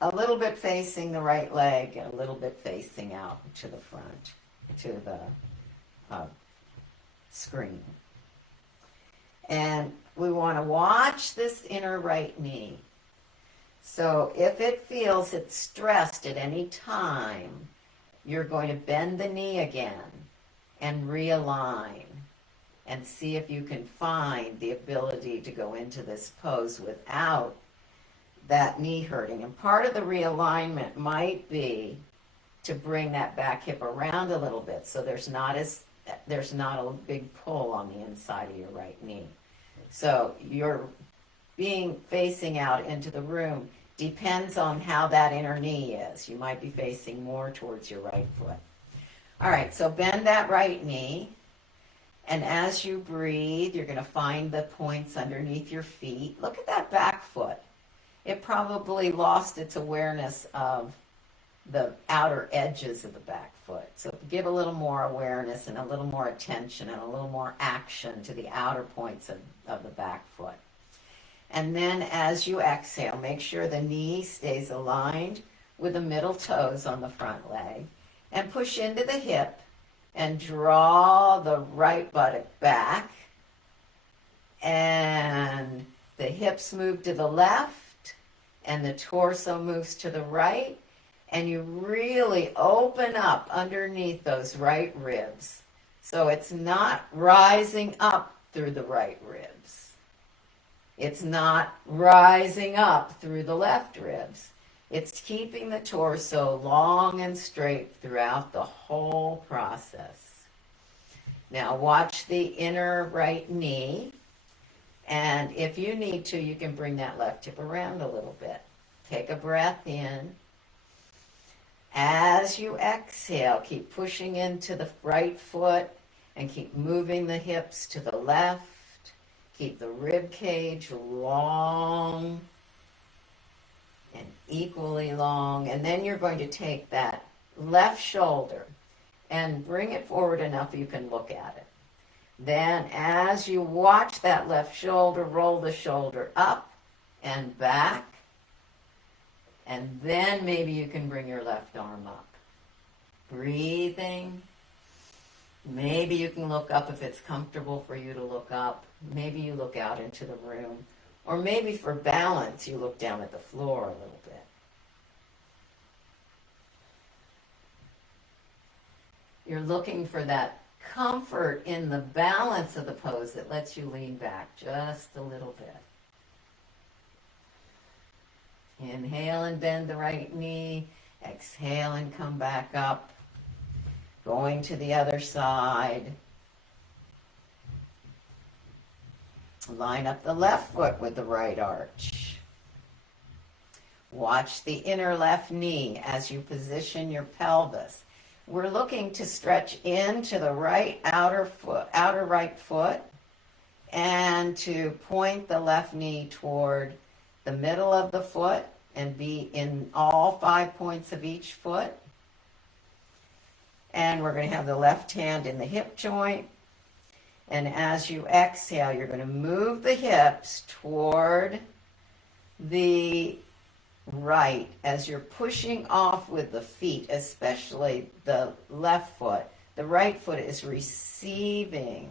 a little bit facing the right leg and a little bit facing out to the front, to the screen. And we want to watch this inner right knee. So if it feels it's stressed at any time, you're going to bend the knee again and realign and see if you can find the ability to go into this pose without that knee hurting. And part of the realignment might be to bring that back hip around a little bit so there's not a big pull on the inside of your right knee. So you're being facing out into the room depends on how that inner knee is. You might be facing more towards your right foot. All right, so bend that right knee. And as you breathe, you're going to find the points underneath your feet. Look at that back foot. It probably lost its awareness of the outer edges of the back foot. So give a little more awareness and a little more attention and a little more action to the outer points of the back foot. And then as you exhale, make sure the knee stays aligned with the middle toes on the front leg. And push into the hip and draw the right buttock back. And the hips move to the left and the torso moves to the right. And you really open up underneath those right ribs. So it's not rising up through the right ribs. It's not rising up through the left ribs. It's keeping the torso long and straight throughout the whole process. Now watch the inner right knee. And if you need to, you can bring that left hip around a little bit. Take a breath in. As you exhale, keep pushing into the right foot and keep moving the hips to the left. Keep the rib cage long and equally long. And then you're going to take that left shoulder and bring it forward enough you can look at it. Then as you watch that left shoulder, roll the shoulder up and back. And then maybe you can bring your left arm up. Breathing. Maybe you can look up if it's comfortable for you to look up. Maybe you look out into the room. Or maybe for balance, you look down at the floor a little bit. You're looking for that comfort in the balance of the pose that lets you lean back just a little bit. Inhale and bend the right knee. Exhale and come back up. Going to the other side. Line up the left foot with the right arch. Watch the inner left knee as you position your pelvis. We're looking to stretch into the right outer right foot and to point the left knee toward the middle of the foot and be in all 5 points of each foot. And we're going to have the left hand in the hip joint. And as you exhale, you're going to move the hips toward the right as you're pushing off with the feet, especially the left foot. The right foot is receiving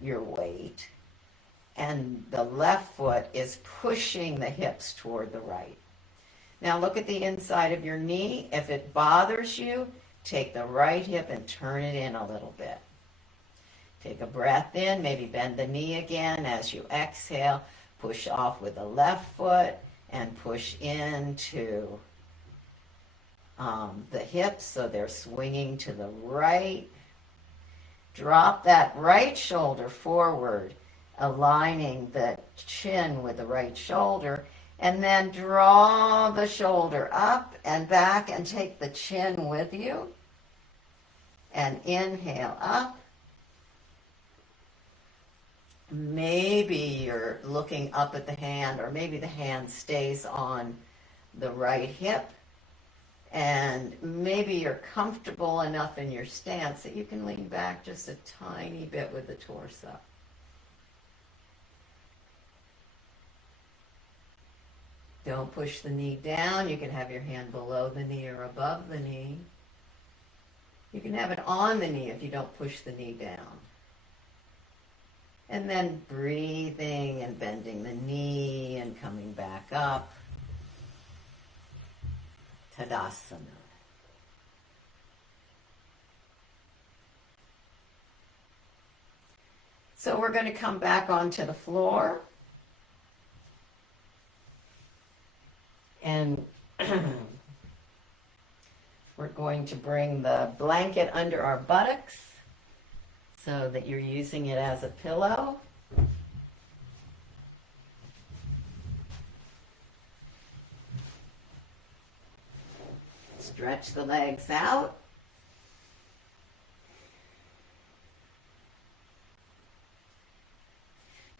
your weight, and the left foot is pushing the hips toward the right. Now look at the inside of your knee. If it bothers you, take the right hip and turn it in a little bit. Take a breath in, maybe bend the knee again. As you exhale, push off with the left foot and push into the hips so they're swinging to the right. Drop that right shoulder forward, aligning the chin with the right shoulder, and then draw the shoulder up and back and take the chin with you. And inhale up. Maybe you're looking up at the hand, or maybe the hand stays on the right hip. And maybe you're comfortable enough in your stance that you can lean back just a tiny bit with the torso. Don't push the knee down. You can have your hand below the knee or above the knee. You can have it on the knee if you don't push the knee down. And then breathing and bending the knee and coming back up. Tadasana. So we're going to come back onto the floor. And we're going to bring the blanket under our buttocks so that you're using it as a pillow. Stretch the legs out.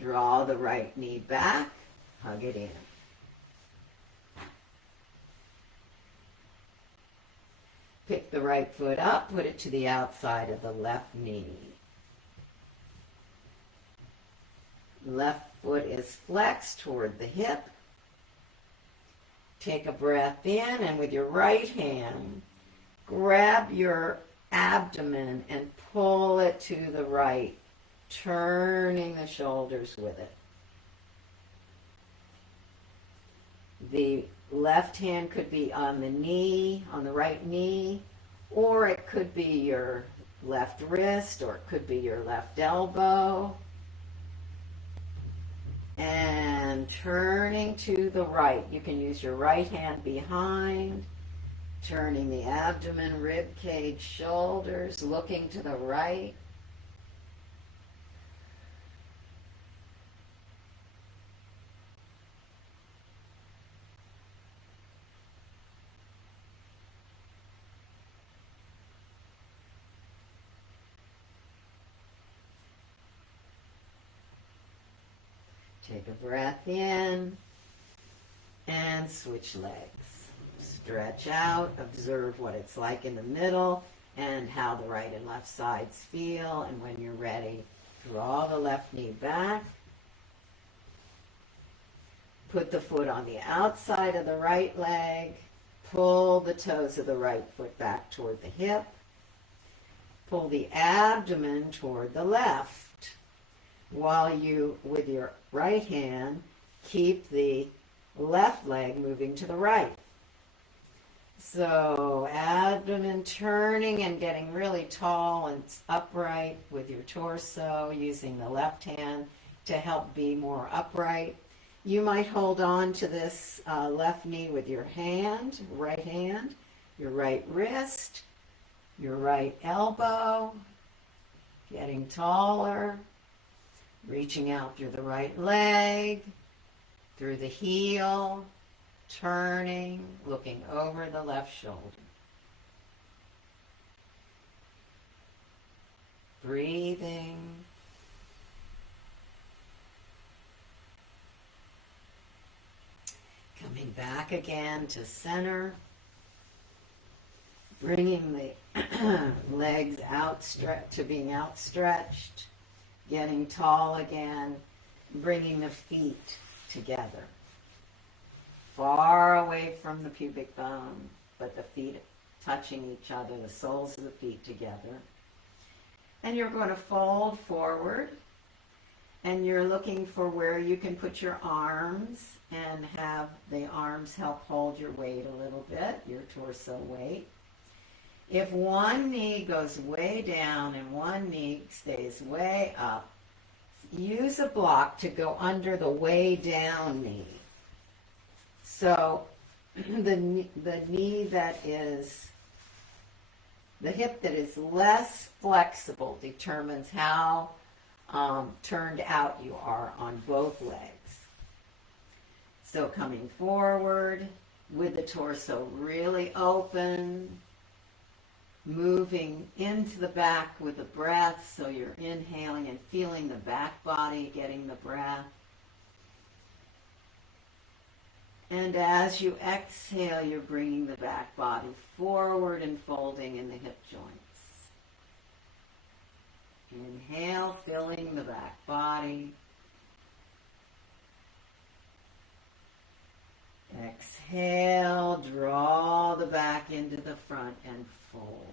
Draw the right knee back. Hug it in. Pick the right foot up, put it to the outside of the left knee. Left foot is flexed toward the hip. Take a breath in, and with your right hand, grab your abdomen and pull it to the right, turning the shoulders with it. The left hand could be on the knee, on the right knee, or it could be your left wrist, or it could be your left elbow. And turning to the right. You can use your right hand behind, turning the abdomen, rib cage, shoulders, looking to the right. Take a breath in and switch legs. Stretch out, observe what it's like in the middle and how the right and left sides feel. And when you're ready, draw the left knee back. Put the foot on the outside of the right leg. Pull the toes of the right foot back toward the hip. Pull the abdomen toward the left, while you, with your right hand, keep the left leg moving to the right. So abdomen turning and getting really tall and upright with your torso, using the left hand to help be more upright. You might hold on to this left knee with your hand, right hand, your right wrist, your right elbow, getting taller. Reaching out through the right leg, through the heel, turning, looking over the left shoulder. Breathing. Coming back again to center. Bringing the legs to being outstretched. Getting tall again, bringing the feet together. Far away from the pubic bone, but the feet touching each other, the soles of the feet together. And you're going to fold forward, and you're looking for where you can put your arms and have the arms help hold your weight a little bit, your torso weight. If one knee goes way down and one knee stays way up, use a block to go under the way down knee. So the knee that is, the hip that is less flexible determines how turned out you are on both legs. So coming forward with the torso really open, moving into the back with the breath, so you're inhaling and feeling the back body, getting the breath. And as you exhale, you're bringing the back body forward and folding in the hip joints. Inhale, filling the back body. Exhale, draw the back into the front and fold.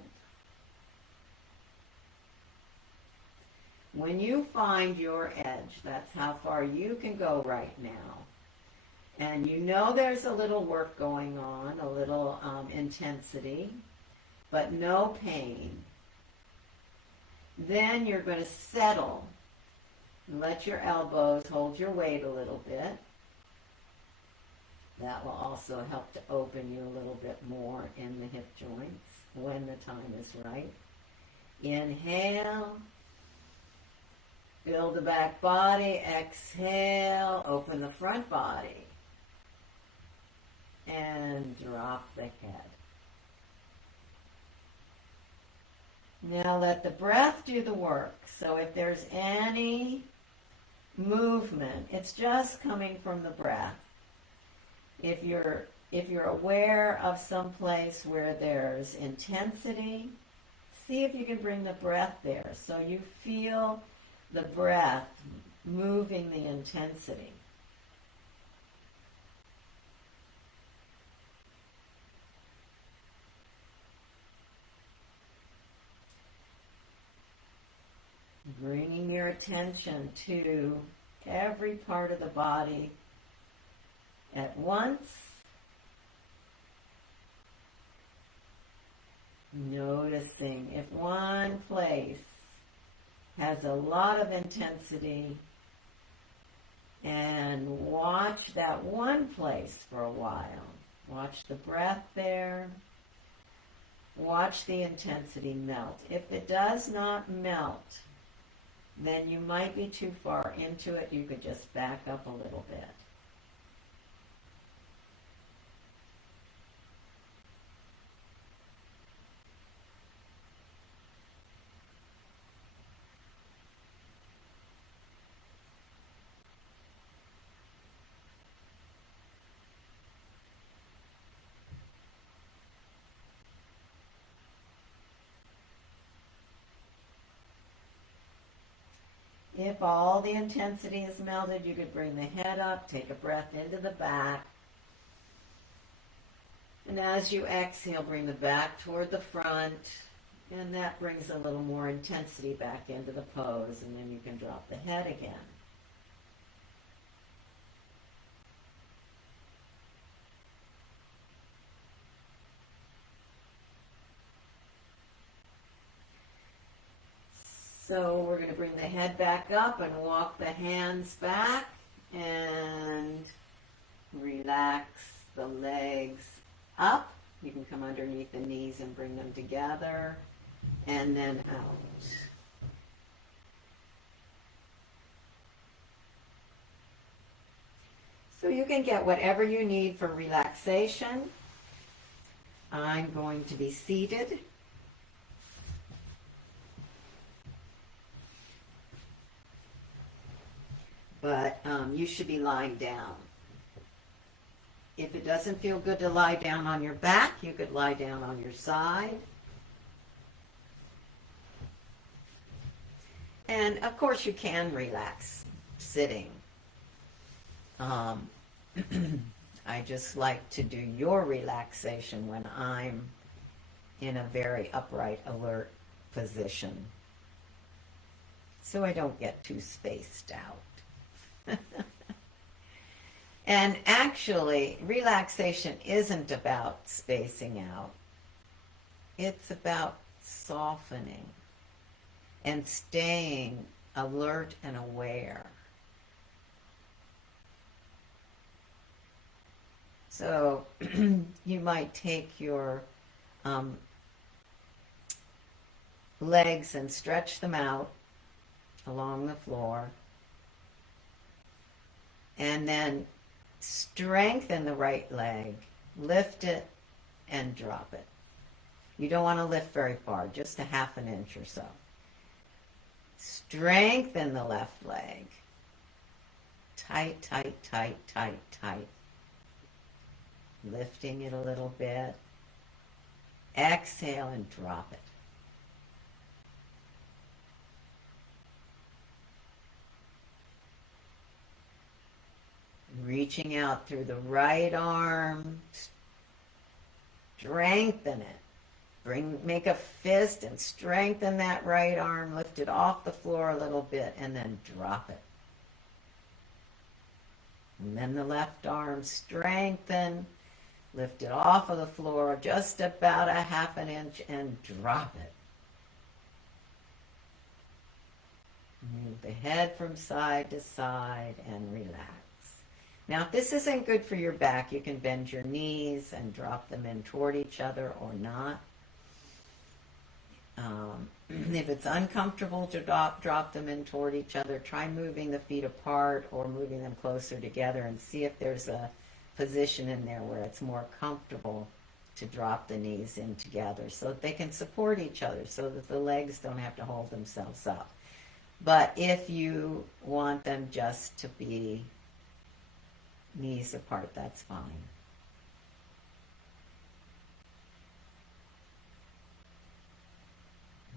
When you find your edge, that's how far you can go right now. And you know there's a little work going on, a little intensity, but no pain. Then you're going to settle and let your elbows hold your weight a little bit. That will also help to open you a little bit more in the hip joints when the time is right. Inhale. Build the back body. Exhale. Open the front body. And drop the head. Now let the breath do the work. So if there's any movement, it's just coming from the breath. If you're aware of some place where there's intensity, see if you can bring the breath there. So you feel the breath moving the intensity. Bringing your attention to every part of the body at once. Noticing if one place has a lot of intensity, and watch that one place for a while. Watch the breath there. Watch the intensity melt. If it does not melt, then you might be too far into it. You could just back up a little bit. If all the intensity is melted, you could bring the head up, take a breath into the back. And as you exhale, bring the back toward the front. And that brings a little more intensity back into the pose. And then you can drop the head again. So we're going to bring the head back up and walk the hands back and relax the legs up. You can come underneath the knees and bring them together and then out. So you can get whatever you need for relaxation. I'm going to be seated. But you should be lying down. If it doesn't feel good to lie down on your back, you could lie down on your side. And of course you can relax sitting. I just like to do your relaxation when I'm in a very upright, alert position, so I don't get too spaced out. And actually, relaxation isn't about spacing out. It's about softening and staying alert and aware. So you might take your legs and stretch them out along the floor. And then strengthen the right leg, lift it, and drop it. You don't want to lift very far, just a half an inch or so. Strengthen the left leg. Tight, tight, tight, tight, tight. Lifting it a little bit. Exhale and drop it. Reaching out through the right arm, strengthen it. Make a fist and strengthen that right arm, lift it off the floor a little bit, and then drop it. And then the left arm, strengthen, lift it off of the floor just about a half an inch and drop it. Move the head from side to side and relax. Now, if this isn't good for your back, you can bend your knees and drop them in toward each other or not. If it's uncomfortable to drop them in toward each other, try moving the feet apart or moving them closer together and see if there's a position in there where it's more comfortable to drop the knees in together so that they can support each other, so that the legs don't have to hold themselves up. But if you want them just to be knees apart, that's fine.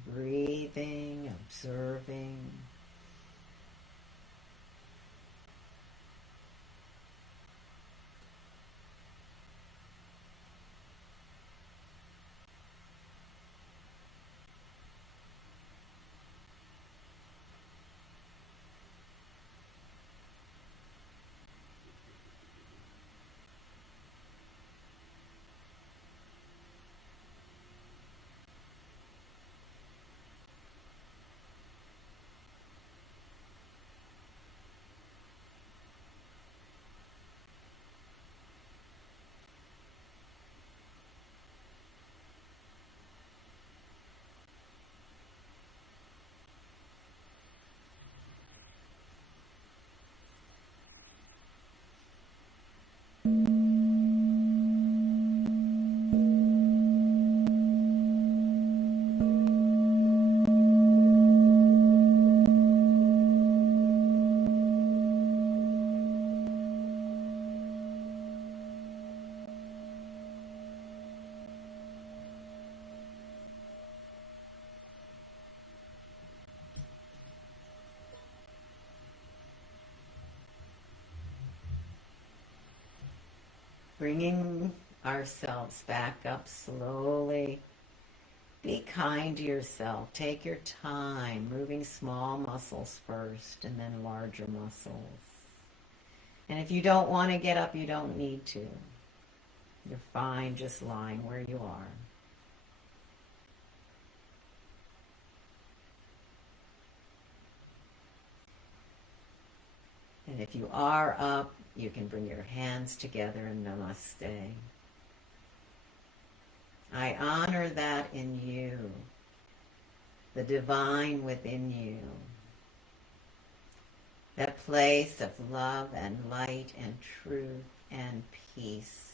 Breathing, observing. Bringing ourselves back up slowly. Be kind to yourself. Take your time, moving small muscles first and then larger muscles. And if you don't want to get up, you don't need to. You're fine just lying where you are. And if you are up, you can bring your hands together in Namaste. I honor that in you, the divine within you, that place of love and light and truth and peace.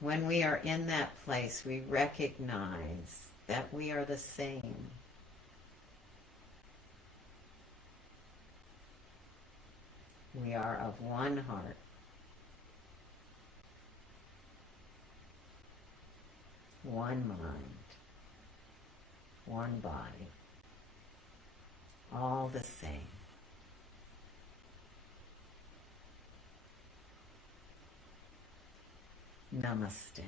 When we are in that place, we recognize that we are the same. We are of one heart, one mind, one body, all the same. Namaste.